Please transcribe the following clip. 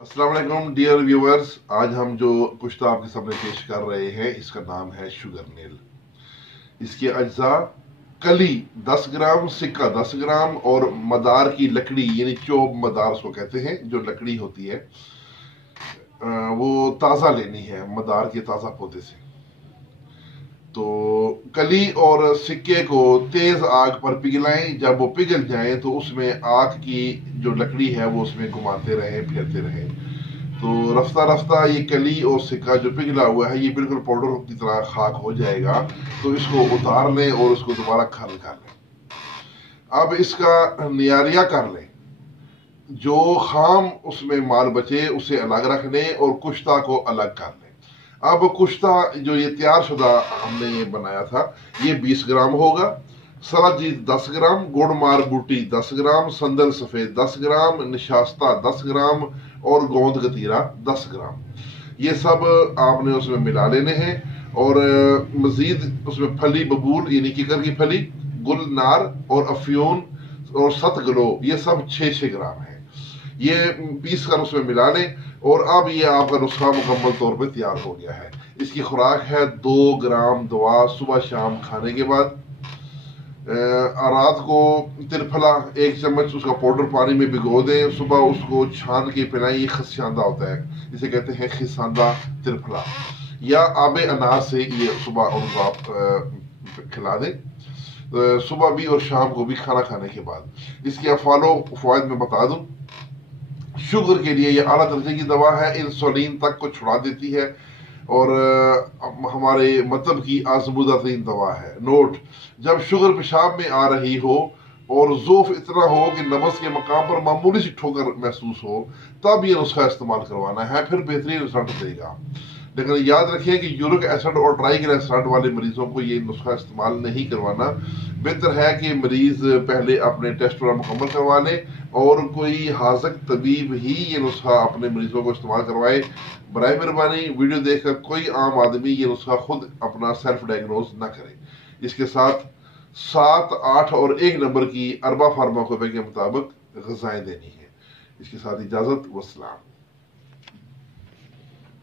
السلام علیکم dear viewers, آج ہم جو کشتہ آپ کے سامنے پیش کر رہے ہیں اس کا نام ہے شوگر نیل۔ اس کے اجزاء کلی 10 گرام، سکہ 10 گرام اور مدار کی لکڑی یعنی چوب مدار اس کو کہتے ہیں، جو لکڑی ہوتی ہے وہ تازہ لینی ہے مدار کے تازہ پودے سے۔ تو کلی اور سکے کو تیز آگ پر پگھلائیں، جب وہ پگھل جائیں تو اس میں آگ کی جو لکڑی ہے وہ اس میں گھماتے رہیں، پھیرتے رہیں۔ تو رفتہ رفتہ یہ کلی اور سکہ جو پگھلا ہوا ہے یہ بالکل پاؤڈر کی طرح خاک ہو جائے گا، تو اس کو اتار لیں اور اس کو دوبارہ کھل کر لیں۔ اب اس کا نیاریہ کر لیں، جو خام اس میں مال بچے اسے الگ رکھ لیں اور کشتہ کو الگ کر لیں۔ اب کشتہ جو یہ تیار شدہ ہم نے یہ بنایا تھا یہ 20 گرام ہوگا، سرجیت 10 گرام، گڑ مار بوٹی 10 گرام، سندل سفید 10 گرام، نشاستہ 10 گرام اور گوند گتیرا 10 گرام۔ یہ سب آپ نے اس میں ملا لینے ہیں، اور مزید اس میں پھلی ببول یعنی ککر کی پھلی، گل نار اور افیون اور ست گلو، یہ سب 6 گرام ہیں۔ یہ پیس کر اس میں ملا لیں، اور اب یہ آپ کا نسخہ مکمل طور پہ تیار ہو گیا ہے۔ اس کی خوراک ہے 2 گرام دوا صبح شام کھانے کے بعد۔ رات کو ترپھلا 1 چمچ اس کا پاؤڈر پانی میں بھگو دیں، صبح اس کو چھان کے پلائیں۔ یہ خسیاندہ ہوتا ہے، جسے کہتے ہیں خساندہ ترپھلا، یا آب انار سے یہ صبح ان کو آپ کھلا دیں، صبح بھی اور شام کو بھی کھانا کھانے کے بعد۔ اس کے افعال و فوائد میں بتا دوں، شوگر کے لیے یہ اعلیٰ درجے کی دوا ہے، انسولین تک کو چھڑا دیتی ہے، اور ہمارے مطلب کی آزمودہ ترین دوا ہے۔ نوٹ: جب شوگر پیشاب میں آ رہی ہو اور ضعف اتنا ہو کہ نبض کے مقام پر معمولی سی ٹھوکر محسوس ہو، تب یہ نسخہ استعمال کروانا ہے، پھر بہترین رزلٹ دے گا۔ لیکن یاد رکھیں کہ یورک ایسڈ اور ٹرائی گلیسرائڈ والے مریضوں کو یہ نسخہ استعمال نہیں کروانا۔ بہتر ہے کہ مریض پہلے اپنے ٹیسٹ وغیرہ مکمل کروا لیں، اور کوئی حاذق طبیب ہی یہ نسخہ اپنے مریضوں کو استعمال کروائے۔ برائے مہربانی ویڈیو دیکھ کر کوئی عام آدمی یہ نسخہ خود اپنا سیلف ڈائگنوز نہ کرے۔ اس کے ساتھ 7، 8 اور 1 نمبر کی اربع فارماکوپی کے مطابق غذائیں دینی ہیں۔ اس کے ساتھ اجازت، والسلام۔